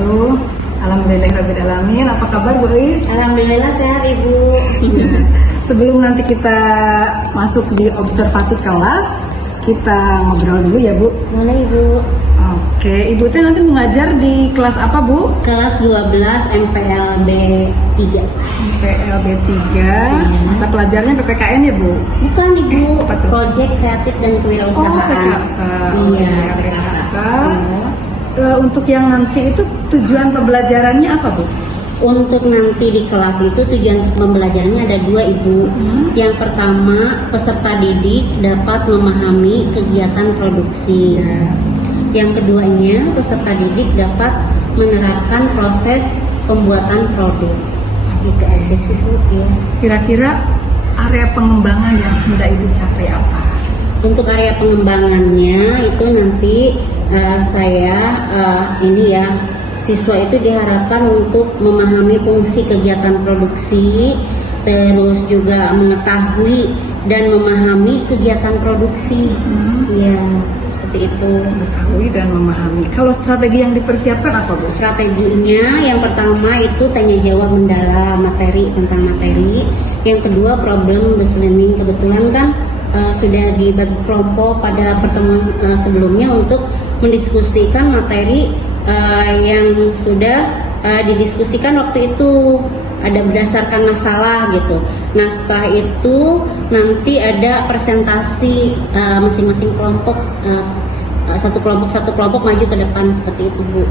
wabarakatuh. Alhamdulillahirrahmanirrahim. Apa kabar Bu Is? Alhamdulillah sehat Ibu. Sebelum nanti kita masuk di observasi kelas, kita ngobrol dulu ya Bu. Boleh Ibu. Oke, Ibu teh nanti mengajar di kelas apa Bu? Kelas 12 MPLB 3. PLB 3. Mata pelajarannya PPKN ya Bu? Bukan Ibu, Apa tuh? Project Kreatif dan Kewirausahaan. Iya, PKK. Untuk yang nanti itu tujuan pembelajarannya apa Bu? Untuk nanti di kelas itu tujuan pembelajarannya ada 2 Ibu. Yang pertama, peserta didik dapat memahami kegiatan produksi. Yang keduanya, peserta didik dapat menerapkan proses pembuatan produk. Gitu aja sih Bu. Ya. Kira-kira area pengembangan yang hendak Ibu capai apa? Untuk area pengembangannya itu nanti siswa itu diharapkan untuk memahami fungsi kegiatan produksi, terus juga mengetahui dan memahami kegiatan produksi. Ya, seperti itu. Mengetahui dan memahami. Kalau strategi yang dipersiapkan apa Bu? Strateginya yang pertama itu tanya jawab mendalam materi tentang materi. Yang kedua problem based learning. Kebetulan kan sudah dibagi kelompok pada pertemuan sebelumnya untuk mendiskusikan materi yang sudah didiskusikan waktu itu, ada berdasarkan masalah gitu. Nah setelah itu nanti ada presentasi masing-masing kelompok, satu kelompok maju ke depan seperti itu Bu.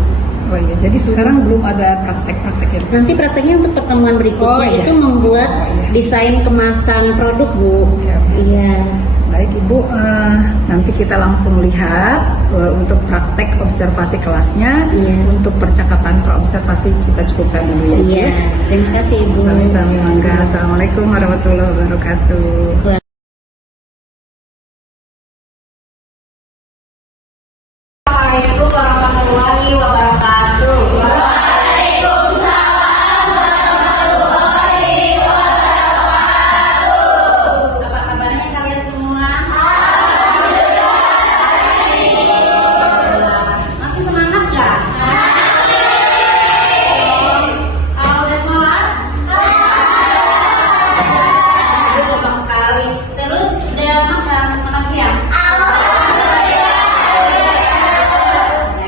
Oh iya, jadi sekarang belum ada praktek-prakteknya. Nanti prakteknya untuk pertemuan berikutnya itu membuat desain kemasan produk Bu. Iya. Baik Ibu, nanti kita langsung lihat untuk praktek observasi kelasnya. Untuk percakapan observasi kita cukupkan dulu ya. Iya. Terima kasih Ibu. Assalamualaikum warahmatullahi wabarakatuh. Assalamualaikum warahmatullahi wabarakatuh. Apa kabarnya kalian semua? Masih semangat nggak? Udah sholat? Gampang sekali. Terus udah makan siang?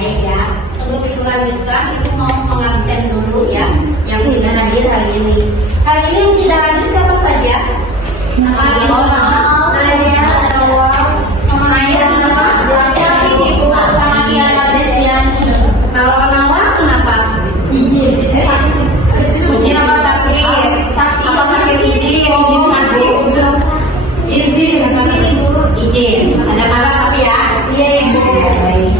Baik ya. Sebelum itu lanjutkan, Ibu mau mengabsen dulu ya yang tidak hadir hari ini. Hari ini yang tidak hadir siapa saja? Kalau Nawa kenapa? Izin apa sakit? Apa sakit izin? Izin. Ada kabar tapi ya? Iya Ibu. Baik.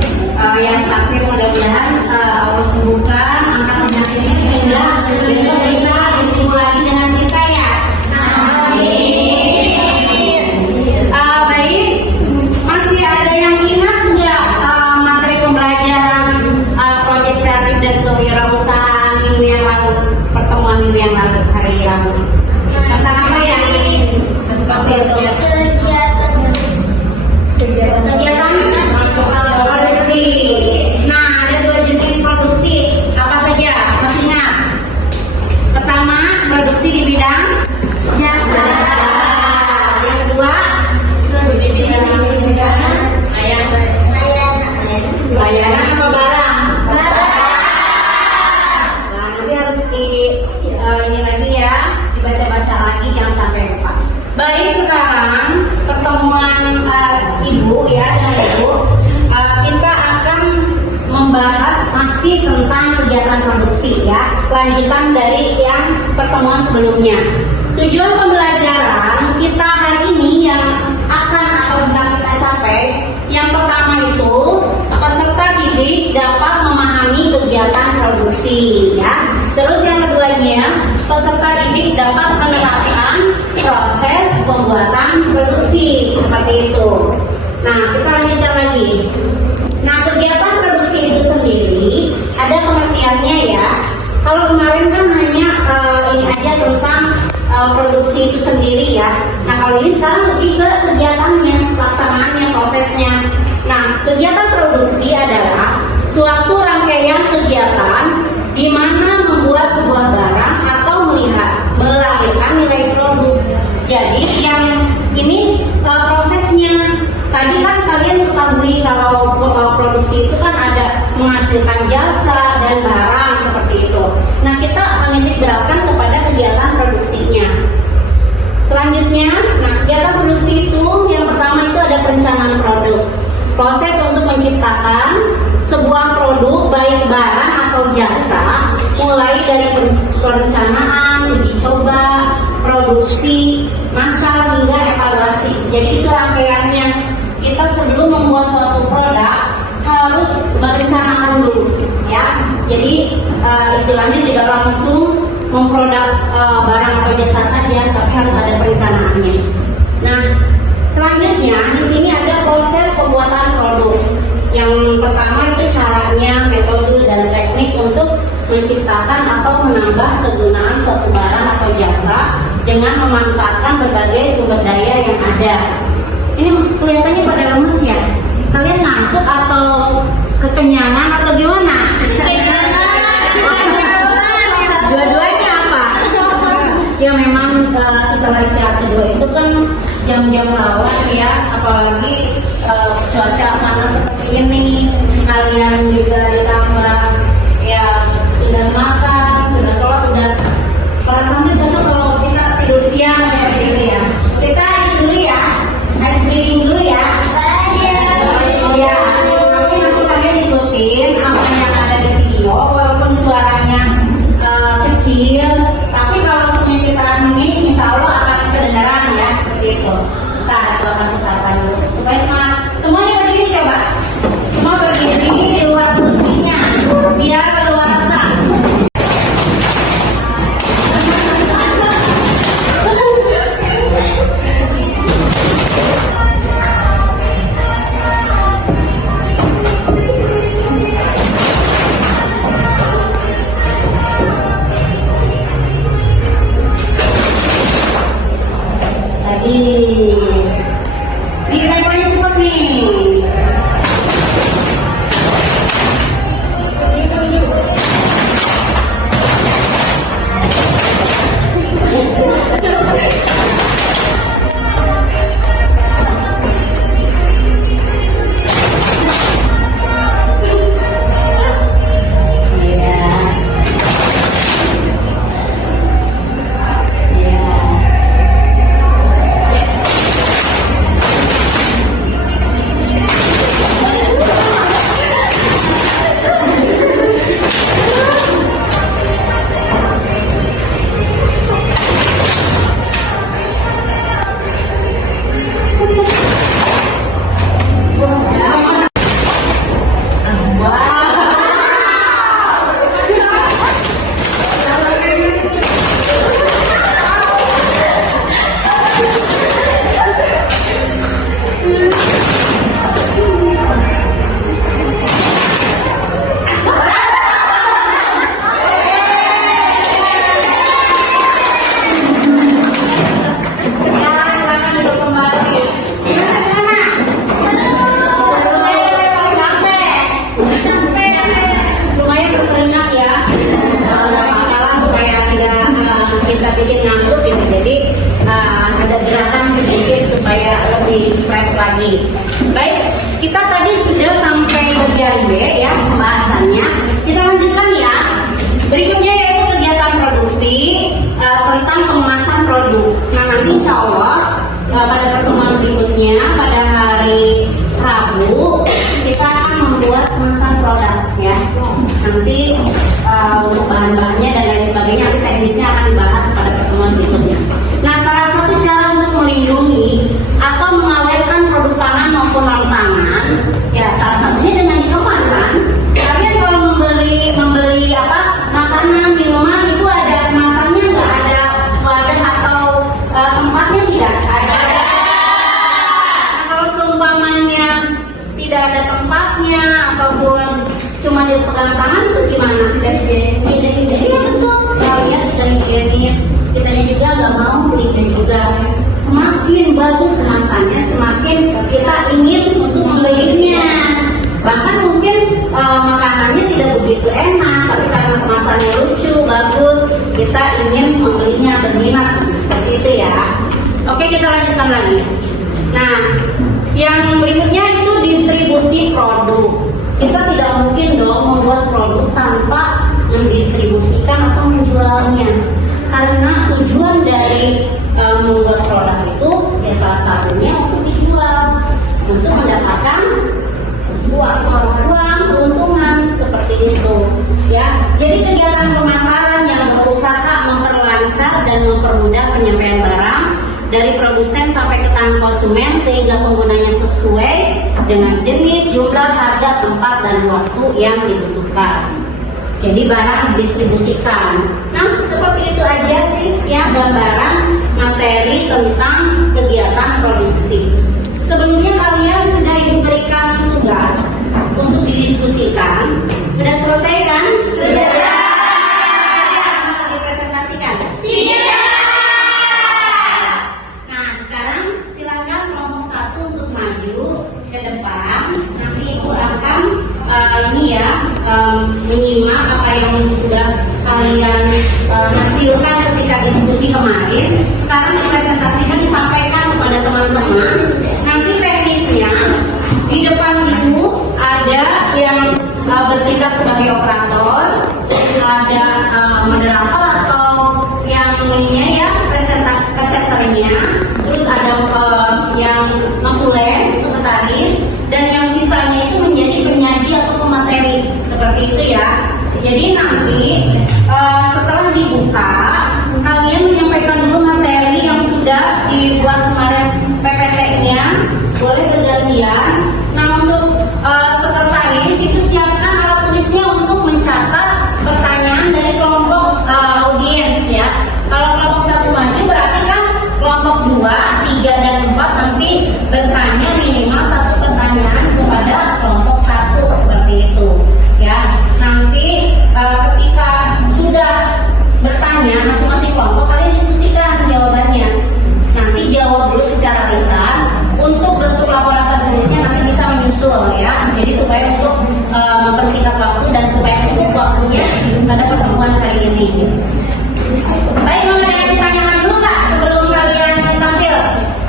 Yang sakit mudah-mudahan Allah sembuhkan, angkat penyakitnya sehingga besok bisa bertemu lagi dengan kita ya. Baik. Masih ada yang ingat nggak materi pembelajaran proyek kreatif dan kewirausahaan minggu yang lalu, pertemuan minggu yang lalu, hari Rabu? Tentang apa ya? Waktu itu kegiatan produksi. Nah, ada 2 jenis produksi. Apa saja? Masih ingat? Pertama, produksi di bidang jasa. Yang kedua, produksi di bidang layanan apa barang? Nah, nanti harus ini lagi ya, dibaca-baca lagi, jangan sampai lupa. Baik, sekarang pertemuan Ibu ya dengan Ibu, kita akan membahas masih tentang kegiatan produksi ya, lanjutan dari yang pertemuan sebelumnya. Tujuan pembelajaran kita hari ini yang akan atau sedang kita capai, yang pertama itu peserta didik dapat memahami kegiatan produksi ya. Terus yang keduanya, peserta didik dapat menerapkan proses pembuatan produksi seperti itu. Nah, kita lanjutkan lagi. Nah, kegiatan produksi itu sendiri ada pengertiannya ya. Kalau kemarin kan hanya ini aja tentang produksi itu sendiri ya. Nah, kalau ini sekarang lebih ke kegiatannya, pelaksanaannya, prosesnya. Nah, kegiatan produksi adalah suatu rangkaian kegiatan di mana membuat sebuah barang atau melahirkan nilai produk. Jadi yang ini prosesnya. Tadi kan kalian ketahui kalau produksi itu kan ada menghasilkan jasa dan barang seperti itu. Nah, kita menitik beratkan kepada kegiatan produksinya. Selanjutnya, nah kegiatan produksi itu yang pertama itu ada perencanaan produk. Proses untuk menciptakan sebuah produk baik barang atau jasa, mulai dari perencanaan, uji coba, produksi, masa hingga evaluasi. Jadi itu rangkaiannya. Kita sebelum membuat suatu produk harus merencanakan dulu, ya. Jadi istilahnya tidak langsung memproduk barang atau jasa saja, tapi harus ada perencanaannya. Nah, selanjutnya di sini ada proses pembuatan produk. Yang pertama itu caranya, metode dan teknik untuk menciptakan atau menambah kegunaan suatu barang atau jasa dengan memanfaatkan berbagai sumber daya yang ada. Ini kelihatannya pada lemes ya. Kalian ngantuk atau kekenyangan atau gimana? Dua-duanya apa? Ya memang setelah istirahat kedua itu kan jam-jam rawan ya, apalagi cuaca panas seperti ini. Kalian juga ditambah ya sudah makan, sudah sholat, sudah perasaannya cocok kalau kita tidur siang seperti ini ya. Kita dulu ya. Ice breathing dulu ya. Ya, tapi nanti kalian ikutin apa yang ada di video, walaupun suaranya kecil, tapi kalau semuanya kita ini, insya Allah akan kedengaran ya, seperti itu. Kita akan putarkan dulu supaya semangat. Semuanya berdiri coba. Semua berdiri di luar kursinya, biar leluasa. Di temponya cepat nih. Baik, kita tadi sudah sampai bagian B ya pembahasannya. Kita lanjutkan ya. Berikutnya yaitu kegiatan produksi tentang pengemasan produk. Nah nanti insya Allah pada pertemuan berikutnya pada hari Rabu kita akan membuat kemasan produk ya. Nanti untuk bahan-bahannya dan lain sebagainya, nanti teknisnya akan dibahas pada pertemuan berikutnya. Nah salah satu cara untuk melindungi atau mengawetkan produk pangan maupun non pangan, ya salah satunya dengan kemasan. Kalian kalau membeli makanan, minuman itu ada kemasannya nggak, ada wadah atau tempatnya tidak? Ada. Nah, kalau seumpamanya tidak ada tempatnya ataupun cuma dipegang tangan itu gimana? Tidak higienis. Iya betul sekali ya, tidak higienis. Kitanya juga nggak mau beli juga. Semakin bagus kemasannya, semakin kita ingin untuk membelinya. Bahkan mungkin makanan itu enak, tapi karena kemasannya lucu, bagus, kita ingin membelinya, berminat seperti itu ya. Oke, kita lanjutkan lagi. Nah, yang berikutnya itu distribusi produk. Kita tidak mungkin dong membuat produk tanpa mendistribusikan atau menjualnya. Karena tujuan dari membuat produk itu ya salah satunya untuk dijual, untuk mendapatkan uang, keuntungan seperti itu. Ya, jadi kegiatan pemasaran yang berusaha memperlancar dan mempermudah penyampaian barang dari produsen sampai ke tangan konsumen sehingga penggunanya sesuai dengan jenis, jumlah, harga, tempat, dan waktu yang dibutuhkan. Jadi barang didistribusikan. Nah, seperti itu aja sih ya gambaran materi tentang kegiatan produksi. Sebelumnya kalian sudah diberikan tugas untuk didiskusikan. Sudah selesai kan? Sudah. Dipresentasikan. Sudah. Nah, sekarang silakan kelompok 1 untuk maju ke depan. Nanti ibu akan menyimak apa yang sudah kalian hasilkan ketika diskusi kemarin. Sekarang dipresentasikan, disampaikan kepada teman-teman. Nanti teknisnya di depan ibu ada yang bertindak sebagai operator, ada moderator atau yang ininya ya presenternya, terus ada yang mengulen sekretaris, dan yang sisanya itu menjadi penyaji atau pemateri seperti itu ya. Jadi nanti setelah dibuka, kalian menyampaikan dulu materi yang sudah dibuat kemarin PPT-nya, boleh bergantian. Nah, untuk sekretaris itu siapkan alat tulisnya untuk mencatat pertanyaan dari kelompok audiens ya. Kalau kelompok 1 maju berarti kan kelompok 2, 3, dan 4 nanti bertanya minimal 1 pertanyaan kepada kelompok 1 seperti itu ya. Nanti ketika sudah bertanya masing-masing kelompok, kalian diskusikan jawabannya. Nanti jawab dulu secara lisan. Untuk bentuk laporan tertulisnya nanti bisa menyusul ya. Jadi supaya untuk mempersingkat waktu dan supaya cukup waktunya pada pertemuan kali ini. Baik, mau ada yang ditanyakan dulu Kak sebelum kalian tampil?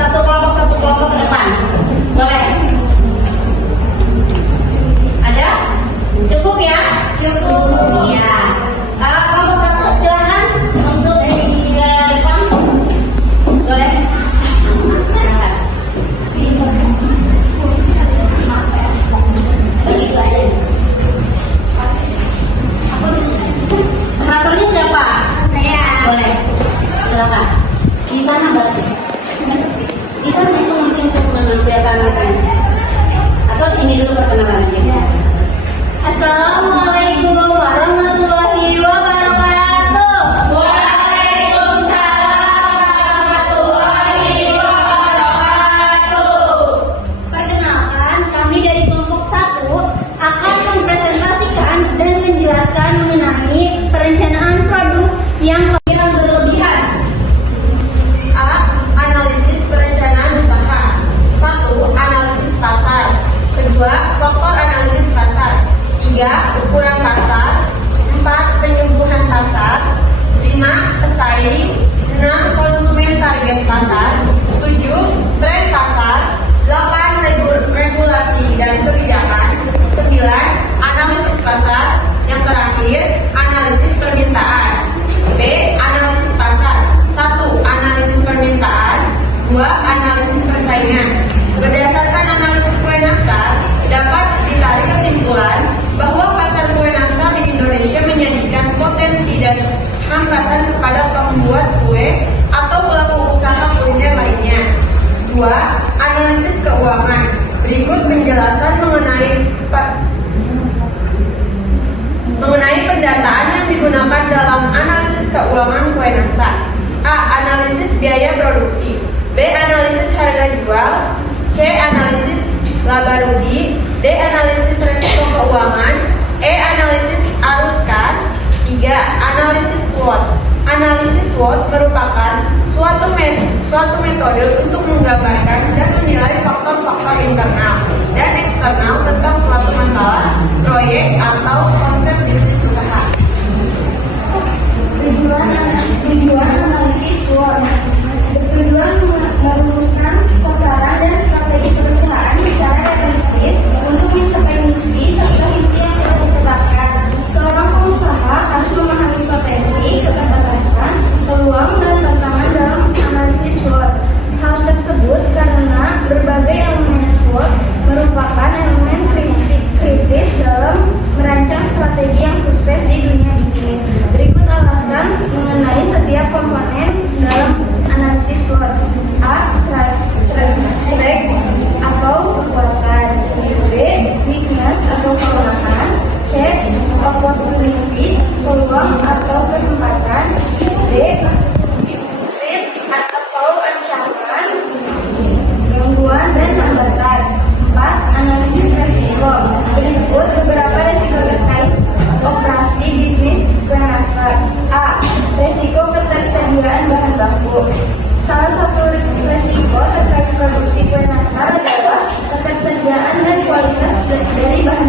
Satu kelompok ke depan. Boleh? Ada? Cukup ya? Cukup. Iya. Kelompok 1 silakan untuk ke depan. Boleh? Begitu aja. Operatornya siapa? Saya. Boleh. Silakan. Di sana Mbak. Di sana itu mungkin untuk menampilkan referensi. Atau ini dulu perkenalan aja. Assalamualaikum warahmatullahi wabarakatuh. Waalaikumsalam warahmatullahi wabarakatuh. Perkenalkan, kami dari kelompok 1 akan mempresentasikan dan menjelaskan mengenai perencanaan produk yang berlebihan. A. Analisis perencanaan usaha. 1. Analisis pasar. 2. Faktor analisis pasar. 3. Ukuran pasar. 4. Penyembuhan pasar. 5. Pesaing. 6. Konsumen target pasar. 7. Tren pasar. 8. Regulasi dan kebijakan. 9. Analisis pasar. Yang terakhir, analisis permintaan. B. Analisis pasar. 1. Analisis permintaan. 2. Analisis persaingan. Berdasarkan analisis kue nastar, dapat ditarik kesimpulan bahwa pasar kue nastar di Indonesia menjadikan potensi dan hambatan kepada pembuat kue atau pelaku usaha kuliner lainnya. 2. Analisis keuangan. Berikut penjelasan mengenai pendataan yang digunakan dalam analisis keuangan kue nastar. A. Analisis biaya produksi. B. Analisis harga jual. C. Analisis laba rugi. D. Analisis resiko keuangan. E. Analisis arus kas. 3. Analisis SWOT. Analisis SWOT merupakan suatu metode untuk menggambarkan dan menilai faktor-faktor internal dan eksternal tentang suatu masalah, proyek, atau konsep bisnis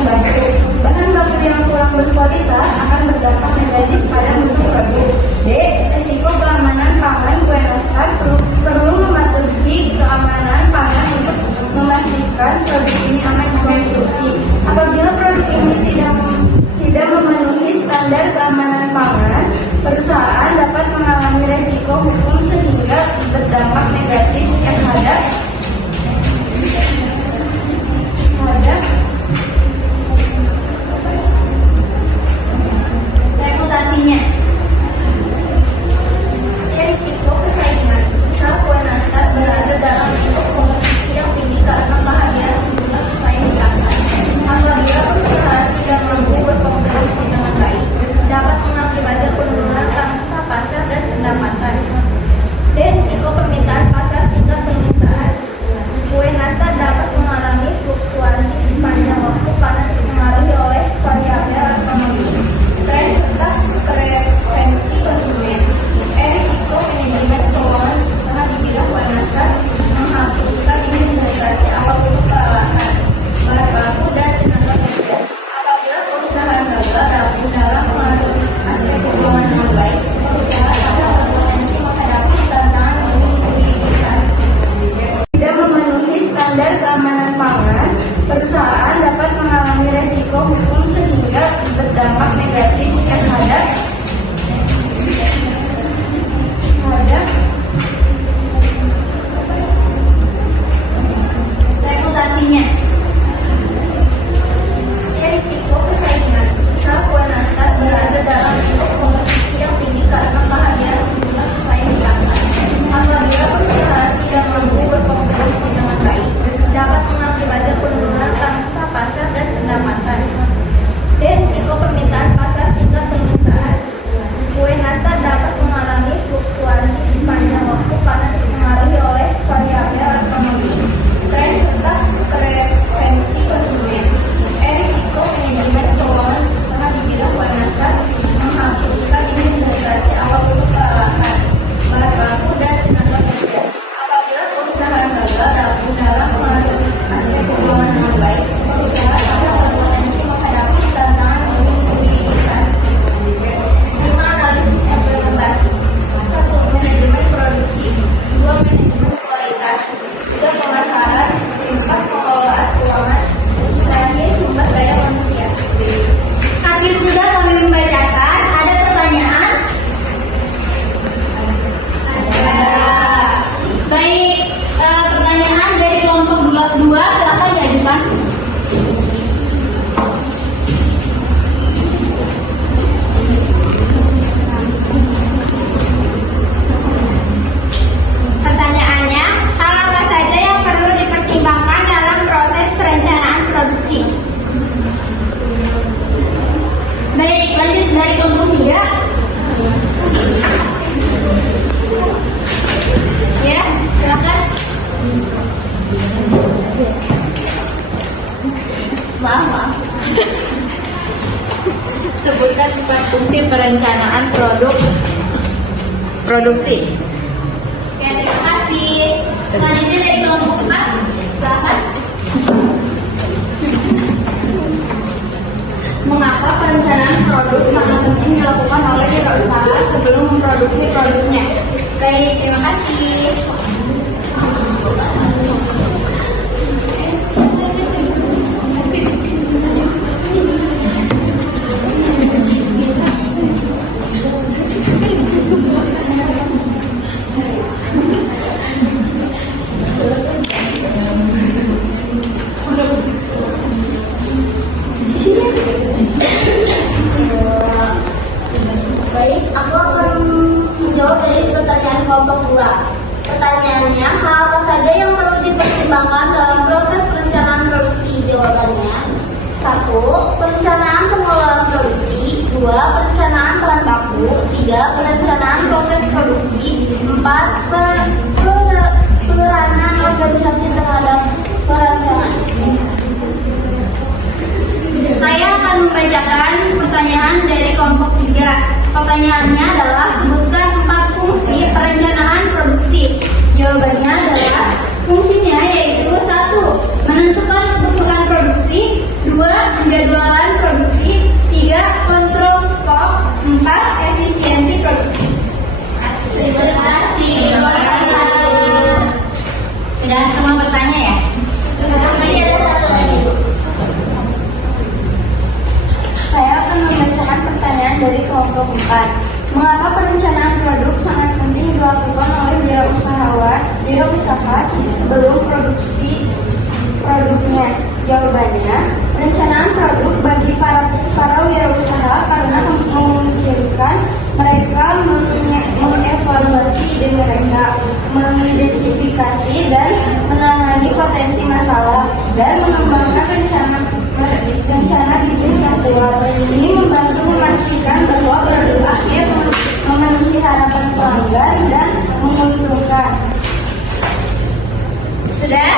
baku. Bahan baku yang kurang berkualitas akan berdampak negatif pada mutu produk. D. Risiko keamanan pangan kue nastar perlu mematuhi keamanan pangan untuk memastikan produk ini aman dikonsumsi. Apabila produk ini tidak memenuhi standar keamanan pangan, perusahaan dapat mengalami resiko hukum sehingga berdampak negatif terhadap reputasinya. Risiko persaingan. Misal kue nastar berada dalam bentuk kompetisi yang tinggi karena kehadiran sejumlah pesaing di pasar. Apabila perusahaan tidak mampu berkompetisi dengan baik, dapat mengakibatkan penurunan pangsa pasar dan pendapatan. Dan risiko permintaan pasar tingkat permintaan. Kue nastar dapat mengalami fluktuasi sepanjang waktu karena dipengaruhi oleh variabel ekonomi, tren serta preferensi konsumen. Risiko manajemen keuangan usaha di bidang kue nastar menghapuskan investasi awal untuk peralatan, bahan baku dan tenaga kerja. Apabila perusahaan gagal dalam mengatur aspek keuangan dengan baik, perusahaan akan berpotensi menghadapi tantangan likuiditas. Tidak memenuhi standar keamanan pangan, perusahaan dapat mengalami resiko hukum sehingga berdampak negatif terhadap reputasinya. Risiko persaingan. Misal kue nastar berada dalam bentuk kompetisi yang tinggi karena kehadiran sejumlah pesaing di pasar. Apabila perusahaan tidak mampu berkompetisi dengan baik, dapat mengakibatkan penurunan pangsa pasar dan pendapatan. Dan risiko permintaan pasar tingkat permintaan. Kue nastar dapat mengalami fluktuasi sepanjang waktu karena dipengaruhi oleh variabel ekonomi, tren serta preferensi konsumen. Risiko manajemen keuangan usaha di bidang kue nastar menghapuskan investasi awal untuk peralatan, bahan baku dan tenaga kerja. Apabila perusahaan gagal dalam mengatur aspek keuangan dengan baik, perusahaan akan berpotensi menghadapi tantangan likuiditas. 5. Analisis implementasi. 1. Manajemen produksi. 2. Manajemen kualitas. 3. Pemasaran. 4. Pengelolaan keuangan. 9. Sumber daya manusia. Akhir sudah kami membacakan. Ada pertanyaan? Ada. Baik, pertanyaan dari kelompok 2 silakan diajukan. Pertanyaannya, hal apa saja yang perlu dipertimbangkan dalam proses perencanaan produksi? Baik, lanjut dari kelompok 3. Ya, silakan. Maaf. Sebutkan 4 fungsi perencanaan produksi. Oke, terima kasih. Selanjutnya dari kelompok 4, silakan. Mengapa perencanaan produk sangat penting dilakukan oleh wirausaha sebelum memproduksi produknya? Baik, terima kasih. Baik, aku akan menjawab dari pertanyaan kelompok 2. Pertanyaannya, hal apa saja yang perlu dipertimbangkan dalam proses perencanaan produksi? Jawabannya, 1. Perencanaan pengelolaan produksi. 2. Perencanaan bahan baku. 3. Perencanaan proses produksi. 4. Peranan organisasi terhadap perencanaan. Saya akan membacakan pertanyaan dari kelompok 3. Pertanyaannya adalah, sebutkan 4 fungsi perencanaan produksi. Jawabannya adalah, fungsinya yaitu 1. Menentukan kebutuhan produksi. 2. penjadwalan produksi. 3. Kontrol stok. 4. Efisiensi produksi. Terima kasih. Sudah semua bertanya ya? Masih ada satu lagi. Saya akan membacakan pertanyaan dari kelompok 4. Mengapa perencanaan produk sangat penting dilakukan oleh wirausaha sebelum produksi produknya? Jawabannya, perencanaan produk bagi para wirausaha karena memungkinkan mereka mengevaluasi ide mereka, mengidentifikasi dan menangani potensi masalah, dan mengembangkan rencana bisnis yang kuat. Ini membantu memastikan bahwa produk akhir memenuhi harapan pelanggan dan menguntungkan. Sudah?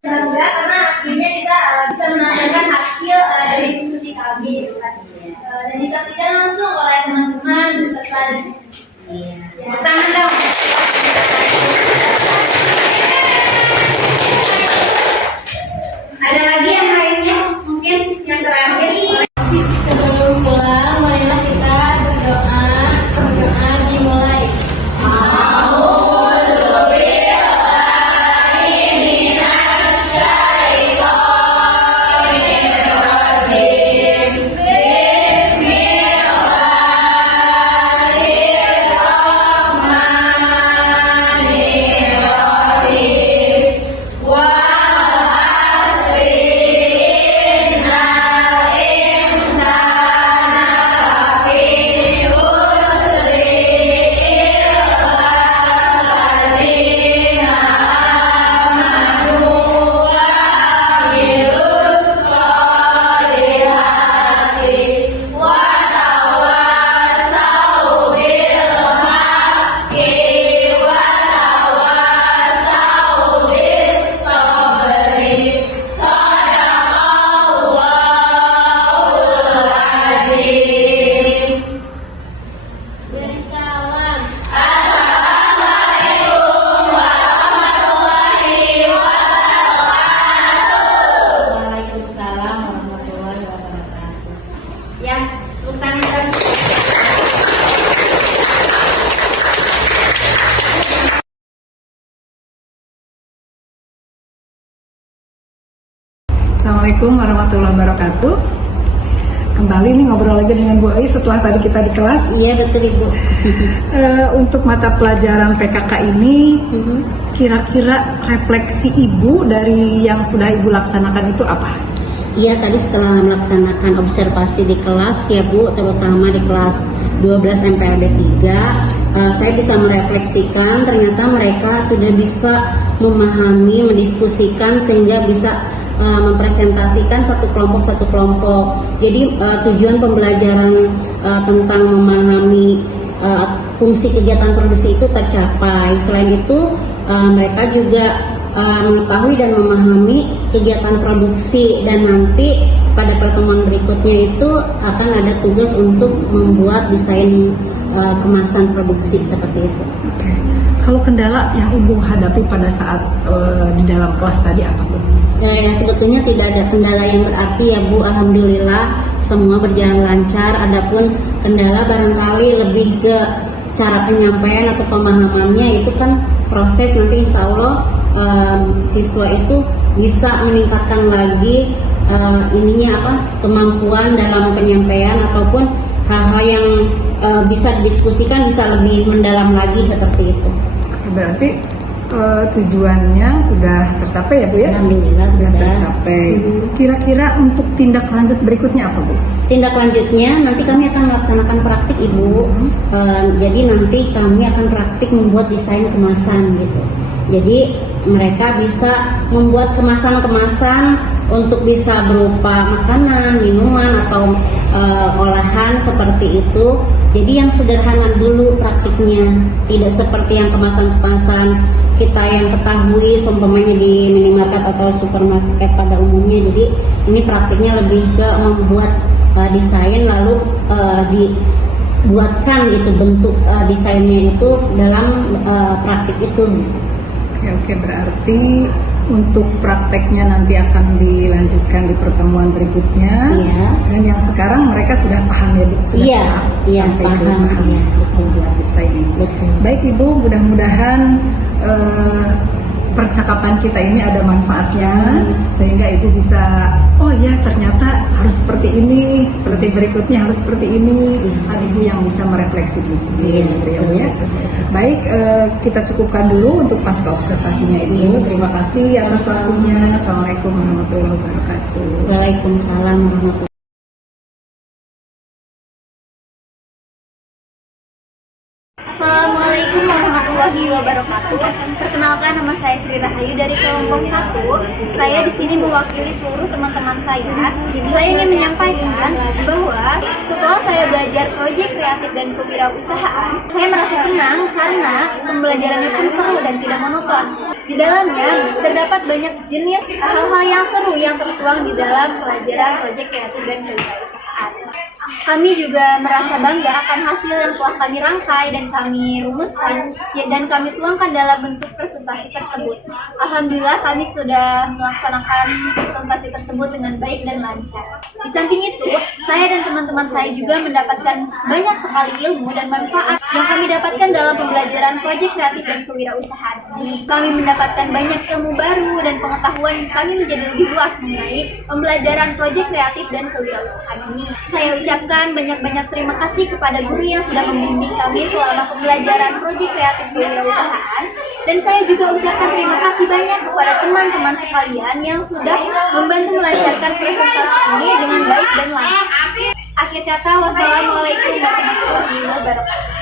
Bangga karena akhirnya kita bisa menampilkan hasil dari diskusi kami gitu kan. Dan disaksikan langsung oleh teman-teman beserta. Tangan dong. Ada lagi yang lainnya? Mungkin yang terakhir. Sebelum pulang, marilah kita berdoa. Berdoa dimulai. Waalaikumsalam warahmatullahi wabarakatuh. Ya, tepuk tangan kan. Assalamualaikum warahmatullahi wabarakatuh. Kembali nih ngobrol lagi dengan Bu Ai setelah tadi kita di kelas. Iya betul Ibu. Untuk mata pelajaran PKK ini, kira-kira refleksi Ibu dari yang sudah Ibu laksanakan itu apa? Iya, tadi setelah melaksanakan observasi di kelas ya Bu, terutama di kelas 12 MPLD 3, saya bisa merefleksikan ternyata mereka sudah bisa memahami, mendiskusikan sehingga bisa mempresentasikan satu kelompok. Jadi tujuan pembelajaran tentang memahami fungsi kegiatan produksi itu tercapai. Selain itu mereka juga mengetahui dan memahami kegiatan produksi, dan nanti pada pertemuan berikutnya itu akan ada tugas untuk membuat desain kemasan produksi seperti itu. Oke. Kalau kendala yang Ibu hadapi pada saat di dalam kelas tadi apa Bu? Ya, sebetulnya tidak ada kendala yang berarti ya Bu, alhamdulillah semua berjalan lancar. Adapun kendala barangkali lebih ke cara penyampaian atau pemahamannya, itu kan proses nanti insya Allah siswa itu bisa meningkatkan lagi kemampuan dalam penyampaian ataupun hal-hal yang bisa didiskusikan bisa lebih mendalam lagi seperti itu. Berarti tujuannya sudah tercapai ya Bu ya? Alhamdulillah sudah tercapai. Kira-kira untuk tindak lanjut berikutnya apa Bu? Tindak lanjutnya nanti kami akan melaksanakan praktik Ibu. Jadi nanti kami akan praktik membuat desain kemasan gitu. Jadi mereka bisa membuat kemasan-kemasan untuk bisa berupa makanan, minuman atau olahan seperti itu. Jadi yang sederhana dulu praktiknya, tidak seperti yang kemasan-kemasan kita yang ketahui seumpamanya di minimarket atau supermarket pada umumnya. Jadi ini praktiknya lebih ke membuat desain lalu buatkan gitu bentuk desainnya itu dalam praktik itu. Oke, berarti untuk prakteknya nanti akan dilanjutkan di pertemuan berikutnya. Iya. Dan yang sekarang mereka sudah paham ya, Bu? Sudah Iya, paham, iya, sampai ke paham, iya, betul. buat desain ini. Betul. Baik Ibu, mudah-mudahan percakapan kita ini ada manfaatnya sehingga Ibu bisa, oh ya ternyata harus seperti ini, seperti berikutnya harus seperti ini. Hal Ibu yang bisa merefleksi diri sendiri, gitu ya Bu ya. Baik, kita cukupkan dulu untuk pasca observasinya Ibu. Terima kasih atas waktunya. Assalamualaikum warahmatullahi wabarakatuh. Waalaikumsalam warahmatullahi. Assalamualaikum warahmatullahi wabarakatuh. Perkenalkan, nama saya Sri Rahayu dari kelompok 1. Saya di sini mewakili seluruh teman-teman saya. Saya ingin menyampaikan bahwa setelah saya belajar proyek kreatif dan kewirausahaan, saya merasa senang karena pembelajarannya pun seru dan tidak monoton. Di dalamnya terdapat banyak jenis hal-hal yang seru yang tertuang di dalam pelajaran proyek kreatif dan kewirausahaan. Kami juga merasa bangga akan hasil yang telah kami rangkai dan kami rumuskan dan kami tuangkan dalam bentuk presentasi tersebut. Alhamdulillah kami sudah melaksanakan presentasi tersebut dengan baik dan lancar. Di samping itu, saya dan teman-teman saya juga mendapatkan banyak sekali ilmu dan manfaat yang kami dapatkan dalam pembelajaran proyek kreatif dan kewirausahaan. Kami mendapatkan banyak ilmu baru dan pengetahuan kami menjadi lebih luas mengenai pembelajaran proyek kreatif dan kewirausahaan ini. Saya ucapkan banyak-banyak terima kasih kepada guru yang sudah membimbing kami selama pembelajaran proyek kreatif kewirausahaan, dan saya juga ucapkan terima kasih banyak kepada teman-teman sekalian yang sudah membantu melancarkan presentasi ini dengan baik dan lancar. Akhir kata, wassalamualaikum warahmatullahi wabarakatuh.